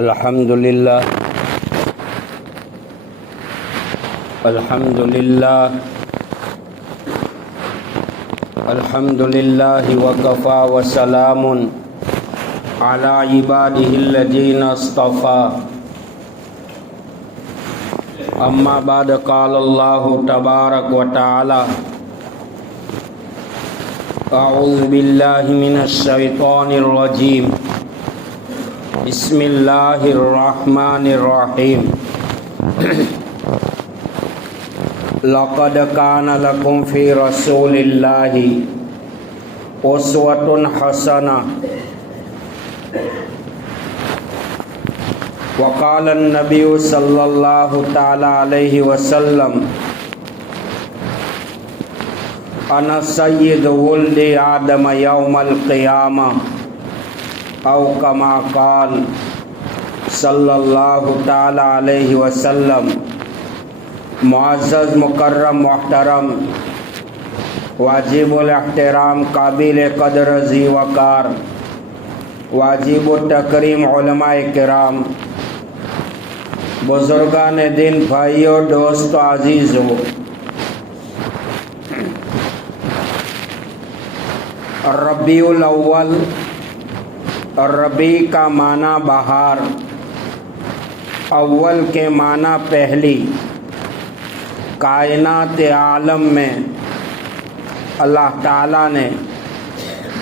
الحمد للہ وکفی وسلام علی عبادہ الذین اصطفی اما بعد قال اللہ تبارک و تعالی اعوذ باللہ من الشیطان الرجیم بسم اللہ الرحمن الرحیم لقد کان لکم فی رسول اللہ اسوۃ حسنہ وقال النبی صلی اللہ تعالی علیہ وسلم انا سید ولد آدم یوم القیامہ او کما قال صلی اللہ تعالی علیہ وسلم۔ معزز مکرم محترم واجب الاحترام قابل قدر ذی وقار واجب التکریم علماء کرام، بزرگان دین، بھائیوں، دوستو، عزیزو، ربیع الاول، ربیع کا معنی بہار، اول کے معنی پہلی۔ کائنات عالم میں اللہ تعالیٰ نے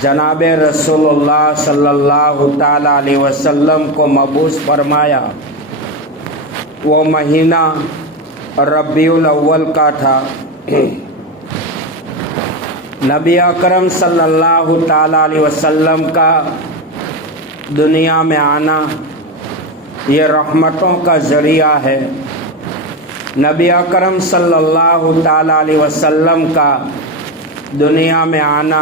جناب رسول اللہ صلی اللہ تعالیٰ علیہ وسلم کو مبعوث فرمایا۔ وہ مہینہ ربیع الاول کا تھا۔ نبی اکرم صلی اللہ تعالیٰ علیہ وسلم کا دنیا میں آنا یہ رحمتوں کا ذریعہ ہے۔ نبی اکرم صلی اللہ تعالیٰ علیہ وسلم کا دنیا میں آنا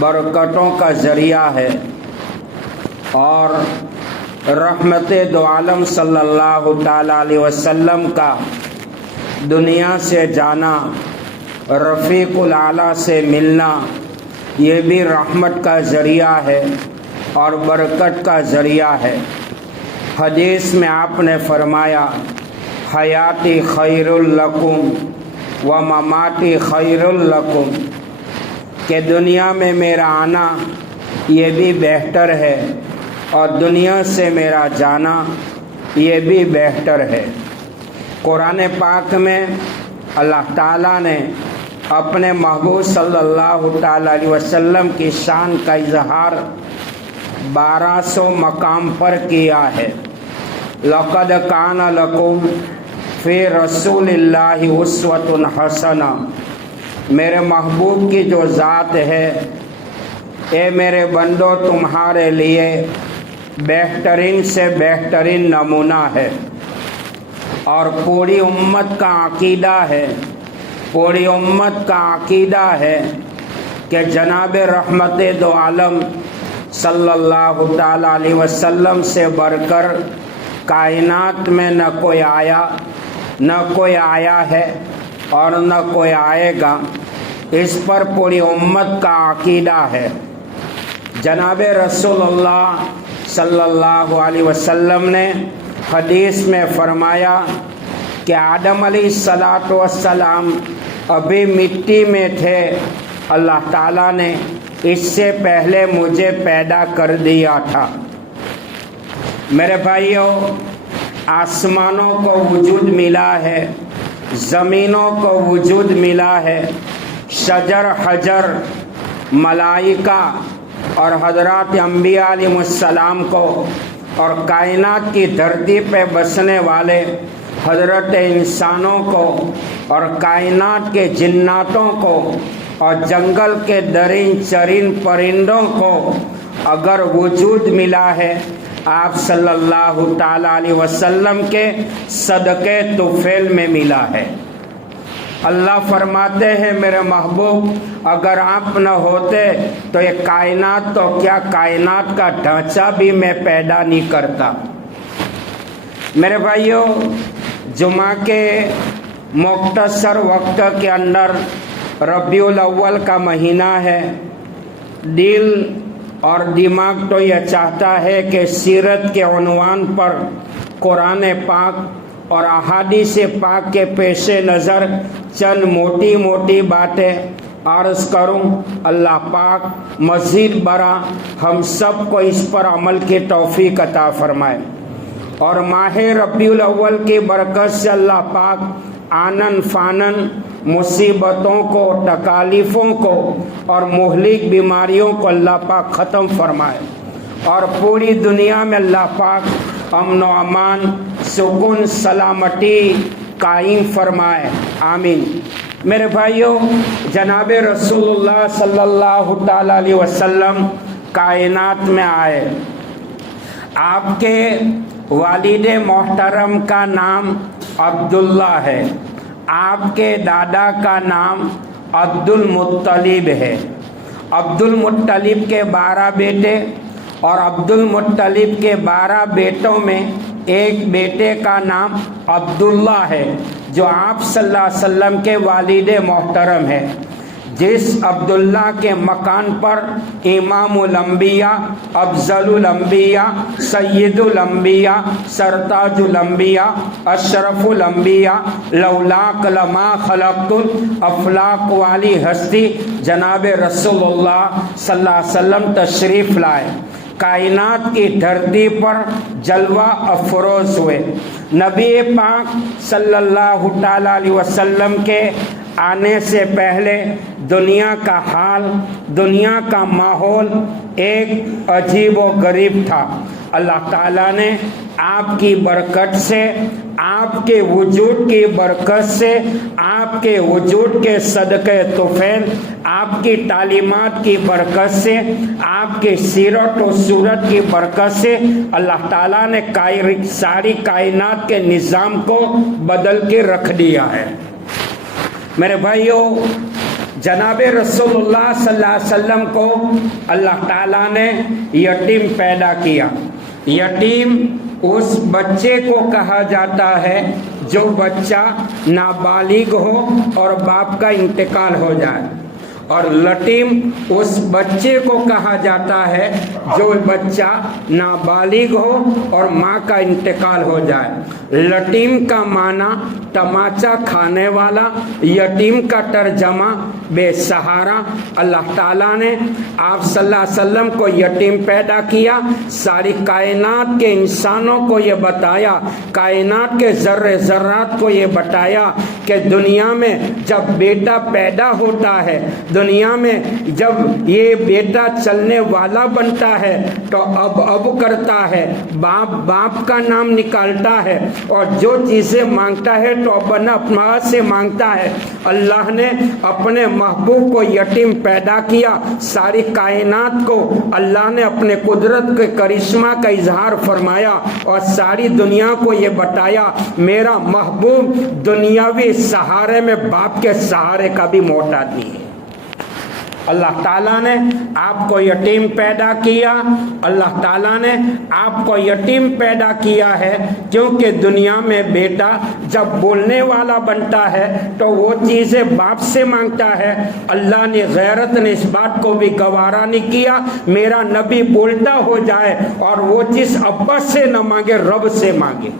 برکتوں کا ذریعہ ہے، اور رحمت دو عالم صلی اللہ تعالیٰ علیہ وسلم کا دنیا سے جانا، رفیق الاعلیٰ سے ملنا، یہ بھی رحمت کا ذریعہ ہے اور برکت کا ذریعہ ہے۔ حدیث میں آپ نے فرمایا حیاتی خیر لکم و مماتی خیر لکم، کہ دنیا میں میرا آنا یہ بھی بہتر ہے اور دنیا سے میرا جانا یہ بھی بہتر ہے۔ قرآن پاک میں اللہ تعالیٰ نے اپنے محبوب صلی اللہ تعالیٰ علیہ وسلم کی شان کا اظہار 1200 مقام پر کیا ہے۔ لقد کان لکم فی رسول اللہ اسوۃ حسنہ، میرے محبوب کی جو ذات ہے، اے میرے بندو تمہارے لیے بہترین سے بہترین نمونہ ہے، اور پوری امت کا عقیدہ ہے، پوری امت کا عقیدہ ہے کہ جناب رحمت دو عالم صلی اللہ تعالیٰ علیہ وسلم سے بڑھ کر کائنات میں نہ کوئی آیا، نہ کوئی آیا ہے اور نہ کوئی آئے گا۔ اس پر پوری امت کا عقیدہ ہے۔ جناب رسول اللہ صلی اللہ علیہ وسلم نے حدیث میں فرمایا کہ آدم علیہ السلام ابھی مٹی میں تھے، اللہ تعالیٰ نے اس سے پہلے مجھے پیدا کر دیا تھا۔ میرے بھائیوں، آسمانوں کو وجود ملا ہے، زمینوں کو وجود ملا ہے، شجر، حجر، ملائکہ اور حضرات انبیاء علیہ السلام کو، اور کائنات کی دھرتی پہ بسنے والے حضرت انسانوں کو، اور کائنات کے جناتوں کو، اور جنگل کے درین چرین پرندوں کو اگر وجود ملا ہے، آپ صلی اللہ تعالیٰ علیہ وسلم کے صدقے طفیل میں ملا ہے۔ اللہ فرماتے ہیں میرے محبوب اگر آپ نہ ہوتے تو یہ کائنات تو کیا، کائنات کا ڈھانچہ بھی میں پیدا نہیں کرتا۔ میرے بھائیوں، جمعہ کے مختصر وقت کے اندر ربیع الاول کا مہینہ ہے، دل اور دماغ تو یہ چاہتا ہے کہ سیرت کے عنوان پر قرآن پاک اور احادیث پاک کے پیش نظر چند موٹی موٹی باتیں عرض کروں۔ اللہ پاک مزید برآں ہم سب کو اس پر عمل کی توفیق عطا فرمائے، اور ماہ ربیع الاول کی برکت سے اللہ پاک آنن فانن مصیبتوں کو، تکالیفوں کو اور مہلک بیماریوں کو اللہ پاک ختم فرمائے، اور پوری دنیا میں اللہ پاک امن و امان، سکون، سلامتی قائم فرمائے، آمین۔ میرے بھائیوں، جناب رسول اللہ صلی اللہ تعالیٰ علیہ وسلم کائنات میں آئے۔ آپ کے والد محترم کا نام عبداللہ ہے، آپ کے دادا کا نام عبد المطلب ہے۔ عبد المطلب کے 12 بیٹے، اور عبد المطلب کے 12 بیٹوں میں ایک بیٹے کا نام عبداللہ ہے، جو آپ صلی اللہ علیہ وسلم کے والد محترم ہے۔ جس عبداللہ کے مکان پر امام الانبیاء، افضل الانبیاء، سید الانبیاء، سرتاج الانبیاء، اشرف الانبیاء، لولاک لما خلقت الافلاق والی ہستی جناب رسول اللہ صلی اللہ علیہ وسلم تشریف لائے، کائنات کی دھرتی پر جلوہ افروز ہوئے۔ نبی پاک صلی اللہ تعالیٰ علیہ وسلم کے آنے سے پہلے دنیا کا حال، دنیا کا ماحول ایک عجیب و غریب تھا۔ اللہ تعالیٰ نے آپ کی برکت سے، آپ کے وجود کی برکت سے، آپ کے وجود کے صدقے طفیل، آپ کی تعلیمات کی برکت سے، آپ کے سیرت و صورت کی برکت سے اللہ تعالیٰ نے ساری کائنات کے نظام کو بدل کے رکھ دیا ہے۔ میرے بھائیوں، جناب رسول اللہ صلی اللہ علیہ وسلم کو اللہ تعالیٰ نے یتیم پیدا کیا۔ یتیم اس بچے کو کہا جاتا ہے جو بچہ نابالغ ہو اور باپ کا انتقال ہو جائے، اور لٹیم اس بچے کو کہا جاتا ہے جو بچہ نابالغ ہو اور ماں کا انتقال ہو جائے۔ لٹیم کا معنی تماچا کھانے والا، یتیم کا ترجمہ بے سہارا۔ اللہ تعالیٰ نے آپ صلی اللہ علیہ وسلم کو یتیم پیدا کیا، ساری کائنات کے انسانوں کو یہ بتایا، کائنات کے ذرے ذرات کو یہ بتایا کہ دنیا میں جب بیٹا پیدا ہوتا ہے، دنیا میں جب یہ بیٹا چلنے والا بنتا ہے تو اب کرتا ہے، باپ کا نام نکالتا ہے، اور جو چیزیں مانگتا ہے تو اپنا سے مانگتا ہے۔ اللہ نے اپنے محبوب کو یتیم پیدا کیا، ساری کائنات کو اللہ نے اپنے قدرت کے کرشمہ کا اظہار فرمایا، اور ساری دنیا کو یہ بتایا میرا محبوب دنیاوی سہارے میں باپ کے سہارے کا بھی محتاج نہیں ہے۔ اللہ تعالیٰ نے آپ کو یتیم پیدا کیا، اللہ تعالیٰ نے آپ کو یتیم پیدا کیا ہے کیونکہ دنیا میں بیٹا جب بولنے والا بنتا ہے تو وہ چیزیں باپ سے مانگتا ہے۔ اللہ نے غیرت نے اس بات کو بھی گوارا نہیں کیا میرا نبی بولتا ہو جائے اور وہ چیز ابا سے نہ مانگے، رب سے مانگے۔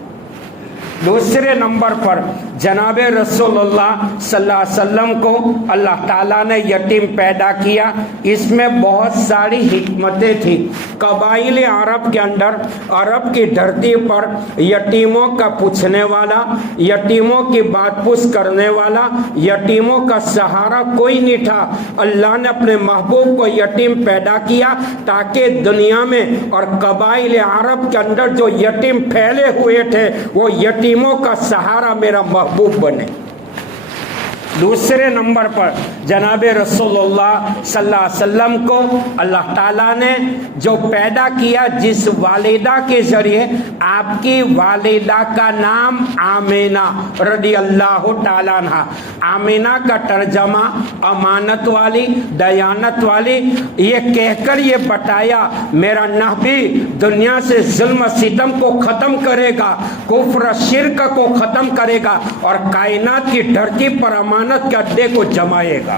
دوسرے نمبر پر جناب رسول اللہ صلی اللہ علیہ وسلم کو اللہ تعالیٰ نے یتیم پیدا کیا۔ اس میں بہت ساری حکمتیں تھیں۔ قبائل عرب کے اندر، عرب کی دھرتی پر یتیموں کا پوچھنے والا، یتیموں کی بات پوچھ کرنے والا، یتیموں کا سہارا کوئی نہیں تھا۔ اللہ نے اپنے محبوب کو یتیم پیدا کیا تاکہ دنیا میں اور قبائل عرب کے اندر جو یتیم پھیلے ہوئے تھے وہ یتیموں کا سہارا میرا محبوب بنے۔ دوسرے نمبر پر جناب رسول اللہ صلی اللہ علیہ وسلم کو اللہ تعالیٰ نے جو پیدا کیا، جس والدہ کے ذریعے، آپ کی والدہ کا نام آمینہ رضی اللہ تعالیٰ عنہ۔ آمینہ کا ترجمہ امانت والی، دیانت والی، یہ کہہ کر یہ بتایا میرا نبی دنیا سے ظلم و ستم کو ختم کرے گا، کفر شرک کو ختم کرے گا، اور کائنات کی دھرتی پر امانت کے اڈے کو جمائے گا۔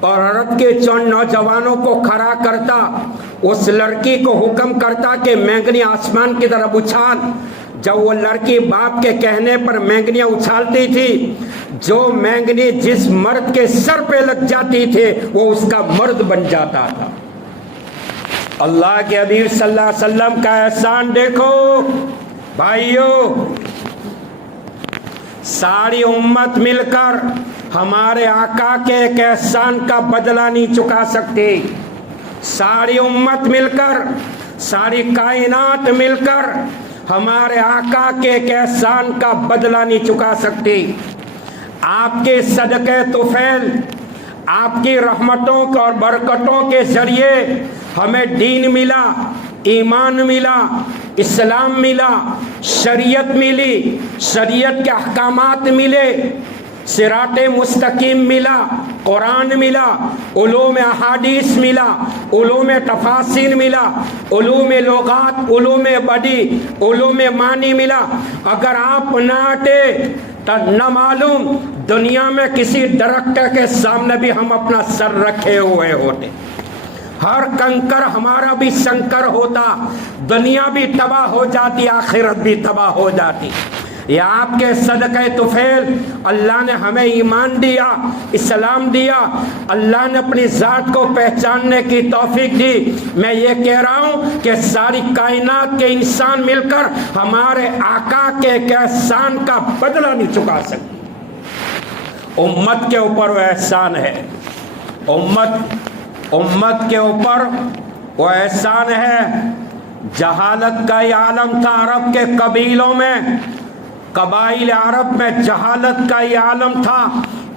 اور عورت کے چند نوجوانوں کو کھڑا کرتا، اس لڑکی کو حکم کرتا کہ مینگنی آسمان کی طرف اچھال۔ جب وہ لڑکی باپ کے کہنے پر مینگنیاں اچھالتی تھی، جو مینگنی جس مرد کے سر پہ لگ جاتی تھی وہ اس کا مرد بن جاتا تھا۔ اللہ کے حبیب صلی اللہ علیہ وسلم کا احسان دیکھو بھائیو، ساری امت مل کر ہمارے آقا کے ایک احسان کا بدلہ نہیں چکا سکتی۔ ساری امت مل کر، ساری کائنات مل کر ہمارے آقا کے ایک احسان کا بدلہ نہیں چکا سکتی۔ آپ کے صدقے طفیل، آپ کی رحمتوں اور برکتوں کے ذریعے ہمیں دین ملا، ایمان ملا، اسلام ملا، شریعت ملی، شریعت کے احکامات ملے، صراط مستقیم ملا، قرآن ملا، علوم احادیث ملا، علوم تفاسیر ملا، علوم لغات، علوم بدی، علوم معنی ملا۔ اگر آپ نہ آتے تو نہ معلوم دنیا میں کسی درخت کے سامنے بھی ہم اپنا سر رکھے ہوئے ہوتے، ہر کنکر ہمارا بھی شنکر ہوتا، دنیا بھی تباہ ہو جاتی، آخرت بھی تباہ ہو جاتی۔ یہ آپ کے صدقہ طفیل اللہ نے ہمیں ایمان دیا، اسلام دیا، اللہ نے اپنی ذات کو پہچاننے کی توفیق دی۔ میں یہ کہہ رہا ہوں کہ ساری کائنات کے انسان مل کر ہمارے آقا کے ایک احسان کا بدلہ نہیں چکا سکتے۔ امت کے اوپر وہ احسان ہے، امت کے اوپر وہ احسان ہے۔ جہالت کا یہ عالم تھا عرب کے قبیلوں میں، قبائل عرب میں جہالت کا یہ عالم تھا۔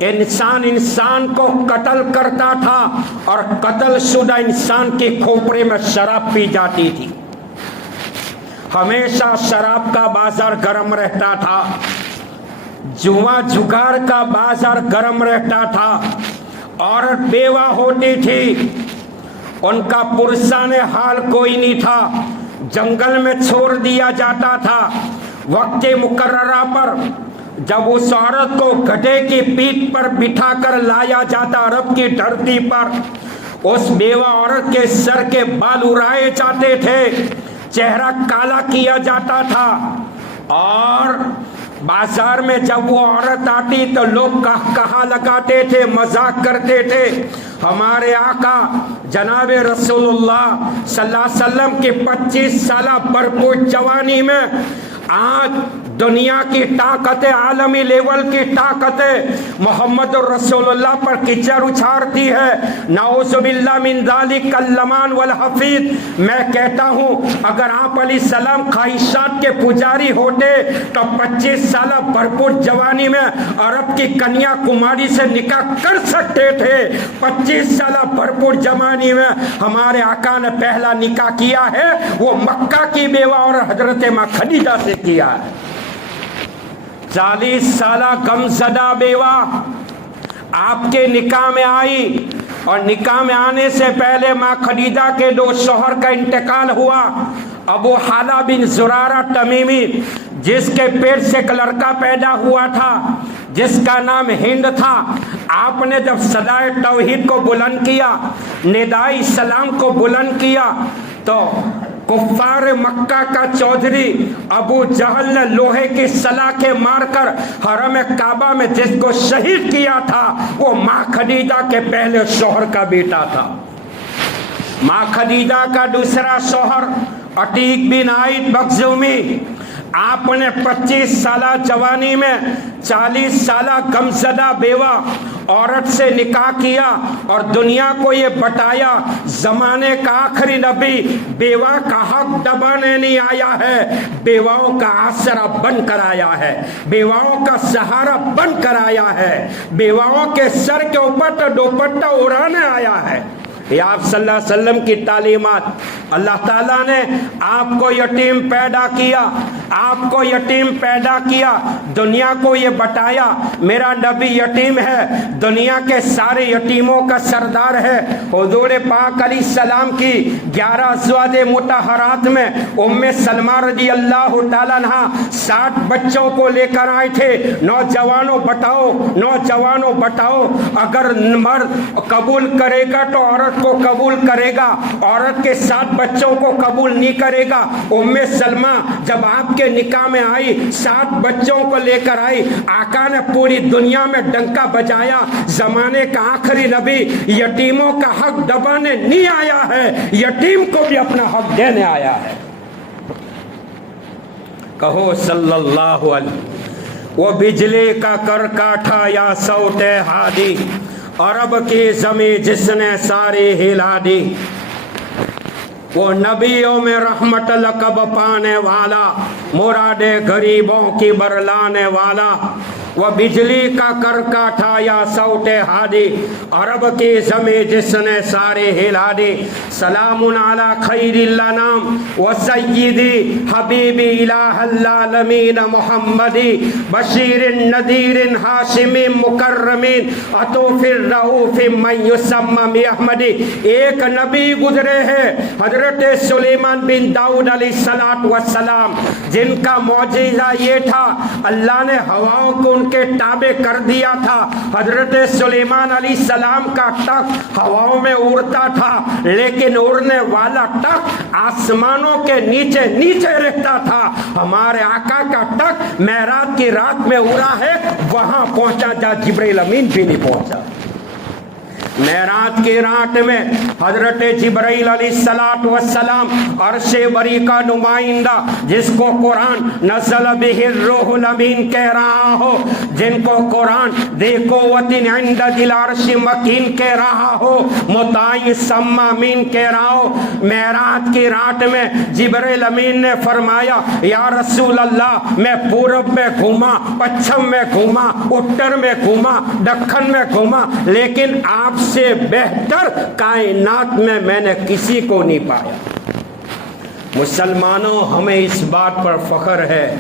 انسان کو قتل کرتا تھا اور قتل شدہ انسان کی کھوپڑی میں شراب پی جاتی تھی۔ ہمیشہ شراب کا بازار گرم رہتا تھا، جوا جگار کا بازار گرم رہتا تھا، عورت بیوہ ہوتی تھی، ان کا پرسان حال کوئی نہیں تھا، جنگل میں چھوڑ دیا جاتا تھا۔ وقت مقررہ پر جب اس عورت کو گدھے کی پیٹھ پر بٹھا کر لایا جاتا عرب کی دھرتی پر، اس بیوہ عورت کے سر کے بال اڑائے جاتے تھے، چہرہ کالا کیا جاتا تھا، اور بازار میں جب وہ عورت آتی تو لوگ کہا لگاتے تھے، مذاق کرتے تھے۔ ہمارے آقا جناب رسول اللہ صلی اللہ علیہ وسلم کی 25 سالہ بھرپور جوانی میں آج دنیا کی طاقت، عالمی لیول کی طاقت محمد رسول اللہ پر کیچڑ اچھالتی ہے۔ نعوذ باللہ من ذالک اللمان والحفیظ۔ میں کہتا ہوں اگر آپ علیہ السلام خواہشات کے پجاری ہوتے تو 25 سالہ بھرپور جوانی میں عرب کی کنیا کماری سے نکاح کر سکتے تھے۔ 25 سالہ بھرپور جوانی میں ہمارے آقا نے پہلا نکاح کیا ہے، وہ مکہ کی بیوہ اور حضرت ماں خدیجہ سے کیا ہے۔ 40 سالہ غمزدہ بیوہ آپ کے نکاح میں آئی، اور نکاح میں آنے سے پہلے ماں خدیجہ کے 2 شوہر کا انتقال ہوا۔ ابو حالہ بن زرارہ تمیمی، جس کے پیٹ سے ایک لڑکا پیدا ہوا تھا جس کا نام ہند تھا، آپ نے جب صدائے توحید کو بلند کیا، ندائے اسلام کو بلند کیا، تو کفار مکہ کا چودھری ابو جہل نے لوہے کی سلاخیں مار کر حرم کعبہ میں جس کو شہید کیا تھا وہ ماں خدیجہ کے پہلے شوہر کا بیٹا تھا۔ ماں خدیجہ کا دوسرا شوہر عتیق بن عائد مخزومی، آپ نے 25 سالہ جوانی میں 40 سالہ غمزدہ بیوہ عورت سے نکاح کیا، اور دنیا کو یہ بتایا زمانے کا آخری نبی بیوہ کا حق دبانے نہیں آیا ہے، بیواؤں کا آسرا بن کر آیا ہے، بیواؤں کا سہارا بن کر آیا ہے، بیواؤں کے سر کے اوپر تو دوپٹہ اڑانے آیا ہے۔ یہ آپ صلی اللہ علیہ وسلم کی تعلیمات. اللہ تعالیٰ نے آپ کو یتیم پیدا کیا, آپ کو یتیم پیدا کیا, دنیا کو یہ بتایا میرا نبی یتیم ہے, دنیا کے سارے یتیموں کا سردار ہے. حضور پاک علیہ السلام کی 11 ازواج مطہرات میں ام سلمہ رضی اللہ تعالیٰ عنہا 60 بچوں کو لے کر آئے تھے. نوجوانوں بتاؤ, نوجوانوں بتاؤ, اگر مرد قبول کرے گا تو عورت کو قبول کرے گا, عورت کے 7 بچوں کو قبول نہیں کرے گا. ام سلمہ جب آپ کے نکاح میں آئی 7 بچوں کو لے کر آئی. آقا نے پوری دنیا میں ڈنکا بجایا, زمانے کا آخری نبی یتیموں کا حق دبانے نہیں آیا ہے, یتیم کو بھی اپنا حق دینے آیا ہے. کہو صلی اللہ علیہ. وہ بجلی کا کر کاٹا یا صوت ہادی, عرب کی زمین جس نے ساری ہلا دی. وہ نبیوں میں رحمت لقب پانے والا, مراد غریبوں کی برلانے والا. وہ بجلی کا کر کاٹا یا صوت ہادی, عرب کی زمین جس نے سارے ہلا دی. سلام علی خیر الانام و سیدی حبیبی الہ العالمین محمدی, بشیر نذیر ہاشمی مکرمین, عطوف الرؤوف من یسمی احمدی. ایک نبی گزرے ہیں حضرت سلیمان بن داؤد علیہ السلام, جن کا معجزہ یہ تھا اللہ نے ہواؤں کو ان کے تابع کر دیا تھا. حضرت سلیمان علیہ السلام کا تخت ہواؤں میں اڑتا تھا, لیکن اڑنے والا تخت آسمانوں کے نیچے نیچے رہتا تھا. ہمارے آقا کا تخت معراج کی رات میں اڑا ہے, وہاں پہنچا جا جبرائیل امین بھی نہیں پہنچا. معراج کی رات میں حضرت جبرائیل علیہ السلام عرش بری کا نمائندہ, جس کو قرآن نزل بہ الروح الامین کہہ رہا ہو, جن کو قرآن ذی قوۃ عند ذی العرش مکین کہہ رہا ہو, مطاع ثم امین کہہ رہا ہو. معراج کی رات میں جبرائیل امین نے فرمایا یا رسول اللہ, میں پورب میں گھوما, پچھم میں گھوما, اتر میں گھوما, دکن میں گھوما, لیکن آپ سے بہتر کائنات میں نے کسی کو نہیں پایا. مسلمانوں, ہمیں اس بات پر فخر ہے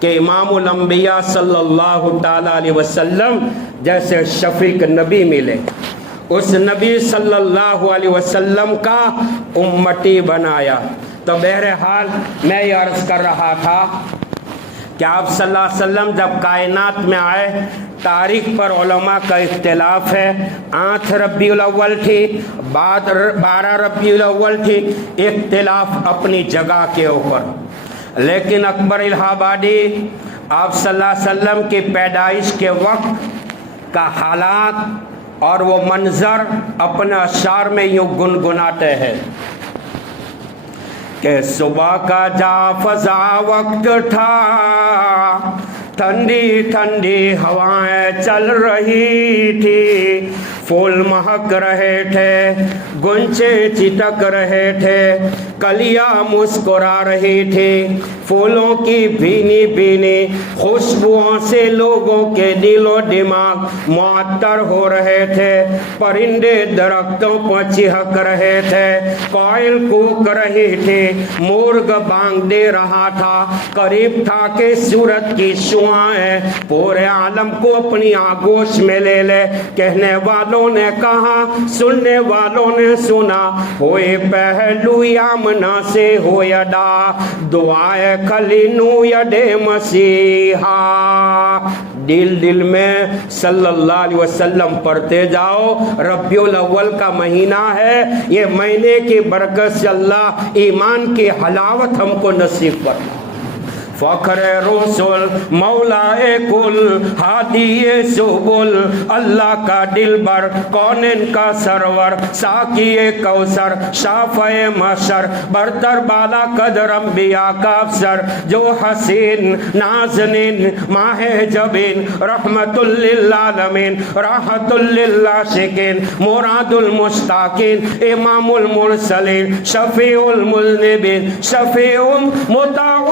کہ امام الانبیاء صلی اللہ تعالی علیہ وسلم جیسے شفیق نبی ملے, اس نبی صلی اللہ علیہ وسلم کا امتی بنایا. تو بہرحال میں یہ عرض کر رہا تھا کہ آپ صلی اللہ علیہ وسلم جب کائنات میں آئے, تاریخ پر علماء کا اختلاف ہے. 8 ربیع الاول تھی, 12 ربیع الاول تھی, اختلاف اپنی جگہ کے اوپر. لیکن اکبر الہ آبادی آپ صلی اللہ علیہ وسلم کی پیدائش کے وقت کا حالات اور وہ منظر اپنے اشعار میں یوں گنگناتے ہیں کہ صبح کا جا فضا وقت تھا, ٹھنڈی ٹھنڈی ہوائیں چل رہی تھی, پھول مہک رہے تھے, گنچے چٹک رہے تھے, کلیاں مسکرا رہی تھی, پھولوں کی بھینی بھینی خوشبوؤں سے لوگوں کے دل و دماغ معطر ہو رہے تھے. پرندے درختوں پر چہک رہے تھے, کوئل کوک رہی تھی, مرغ بانگ دے رہا تھا. قریب تھا کہ سورج کی شعاعیں پورے عالم کو اپنی آغوش میں لے لے. کہنے والوں نے کہا, سننے والوں نے سنا, ہوئے پہلو یامنا سے ہو یدا, دعائے کلی نو یدے مسیحا. دل دل میں صلی اللہ علیہ وسلم پڑھتے جاؤ. ربیع الاول کا مہینہ ہے, یہ مہینے کی برکت سے اللہ ایمان کی حلاوت ہم کو نصیب فرمائے. فخر رسول مولا کل ہادی سبل, اللہ کا دل بر کونین کا سرور, ساقی کوثر شافع محشر, برتر بالا قدر انبیاء کا افسر, جو حسین نازنین ماہ جبین, رحمت للعالمین راحت للعاشقین, مراد المشتاقین, امام المرسلین, شفیع المذنبین, شفیع مطاع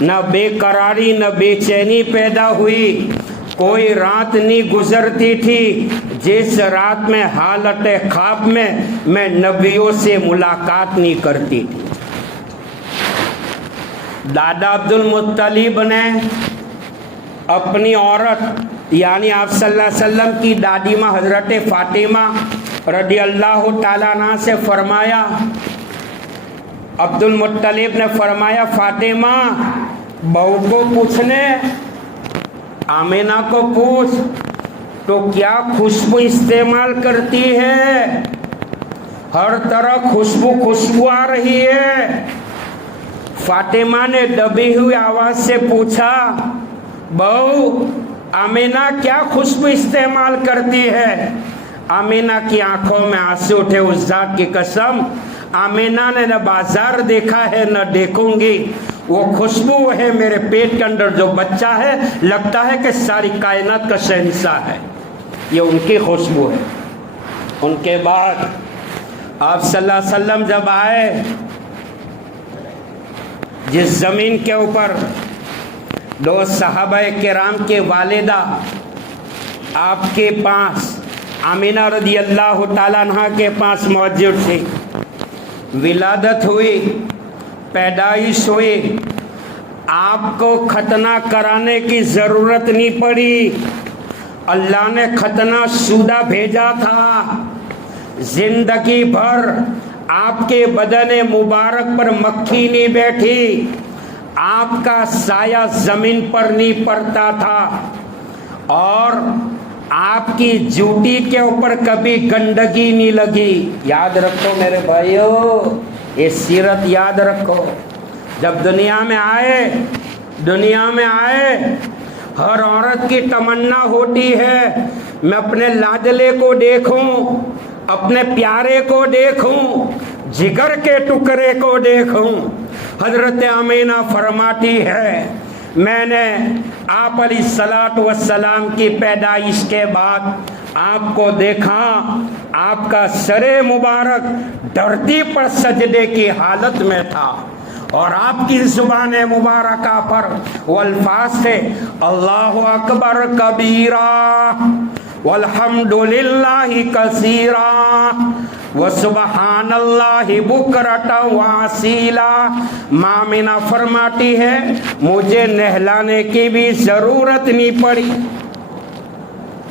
نہ بے قراری نہ بے چینی پیدا ہوئی، کوئی رات نہیں گزرتی تھی جس رات میں حالت خواب میں نبیوں سے ملاقات نہیں کرتی تھی۔ دادا عبد المطلب نے اپنی عورت یعنی آپ صلی اللہ علیہ وسلم کی دادی ماں حضرت فاطمہ رضی اللہ تعالیٰ عنہ سے فرمایا، عبد المطلب نے فرمایا فاطمہ بہو کو پوچھنے، آمینہ کو پوچھ تو کیا خوشبو استعمال کرتی ہے، ہر طرح خوشبو آ رہی ہے۔ فاطمہ نے دبی ہوئی آواز سے پوچھا، بہو آمینہ کیا خوشبو استعمال کرتی ہے؟ آمینہ کی آنکھوں میں آنسو اٹھے، اس ذات کی قسم آمینہ نے نہ بازار دیکھا ہے نہ دیکھوں گی، وہ خوشبو ہے میرے پیٹ کے اندر جو بچہ ہے، لگتا ہے کہ ساری کائنات کا شہنشاہ ہے، یہ ان کی خوشبو ہے۔ ان کے بعد آپ صلی اللہ علیہ وسلم جب آئے، جس زمین کے اوپر دو صحابہ کرام کے والدہ آپ کے پاس آمینہ رضی اللہ تعالیٰ عنہ کے پاس موجود تھی، ولادت ہوئی، پیدائش ہوئی، آپ کو ختنہ کرانے کی ضرورت نہیں پڑی، اللہ نے ختنہ شدہ بھیجا تھا۔ زندگی بھر آپ کے بدن مبارک پر مکھی نہیں بیٹھی، آپ کا سایہ زمین پر نہیں پڑتا تھا، اور آپ کی جوتی کے اوپر کبھی گندگی نہیں لگی۔ یاد رکھو میرے بھائیو، یہ سیرت یاد رکھو۔ جب دنیا میں آئے ہر عورت کی تمنا ہوتی ہے میں اپنے لاڈلے کو دیکھوں، اپنے پیارے کو دیکھوں، جگر کے ٹکڑے کو دیکھوں۔ حضرت آمینہ فرماتی ہے میں نے آپ علیہ الصلاۃ والسلام کی پیدائش کے بعد آپ کو دیکھا، آپ کا سر مبارک دھرتی پر سجدے کی حالت میں تھا، اور آپ کی زبان مبارکہ پر وہ الفاظ تھے، اللہ اکبر کبیرہ والحمد للہ کثیرا وسبحان اللہ بکرۃ واصیلا۔ آمینہ فرماتی ہے مجھے نہلانے کی بھی ضرورت نہیں پڑی،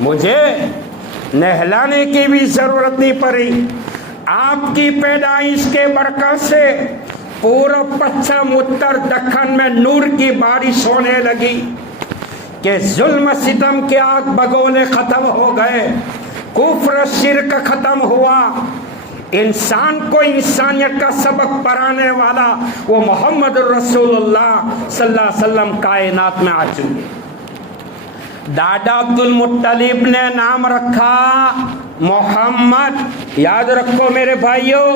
مجھے نہلانے کی بھی ضرورت نہیں پڑی۔ آپ کی پیدائش کے برکت سے پورا پچھم اتر دکن میں نور کی بارش ہونے لگی کہ ظلم ستم کے آگ بگولے ختم ہو گئے، کفر شرک ختم ہوا، انسان کو انسانیت کا سبق پڑھانے والا وہ محمد رسول اللہ صلی اللہ علیہ وسلم کائنات میں آ چکے۔ دادا عبد المطلب نے نام رکھا محمد۔ یاد رکھو میرے بھائیوں،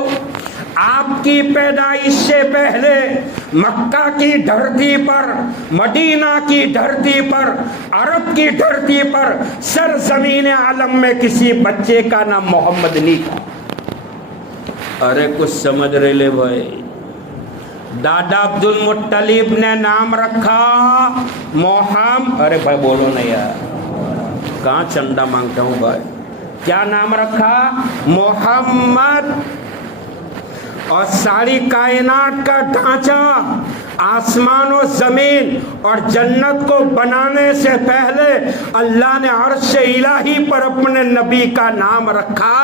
آپ کی پیدائش سے پہلے مکہ کی دھرتی پر، مدینہ کی دھرتی پر، عرب کی دھرتی پر، سرزمین عالم میں کسی بچے کا نام محمد نہیں تھا۔ ارے کچھ سمجھ رہے لے بھائی، دادا عبد المطلب نے نام رکھا محمد۔ ارے بھائی بولو نہیں یار، کہاں چندہ مانگتا ہوں بھائی، کیا نام رکھا؟ محمد۔ اور ساری کائنات کا ڈھانچہ، آسمان و زمین اور جنت کو بنانے سے پہلے اللہ نے عرش الہی پر اپنے نبی کا نام رکھا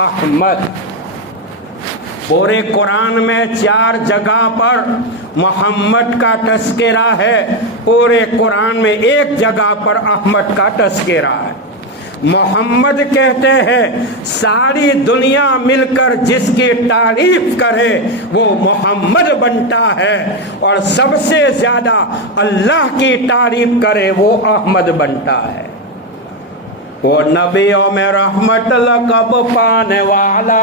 احمد۔ پورے قرآن میں 4 جگہ پر محمد کا تذکرہ ہے، پورے قرآن میں 1 جگہ پر احمد کا تذکرہ ہے۔ محمد کہتے ہیں ساری دنیا مل کر جس کی تعریف کرے وہ محمد بنتا ہے، اور سب سے زیادہ اللہ کی تعریف کرے وہ احمد بنتا ہے۔ وہ نبیوں میں رحمت لقب پانے والا،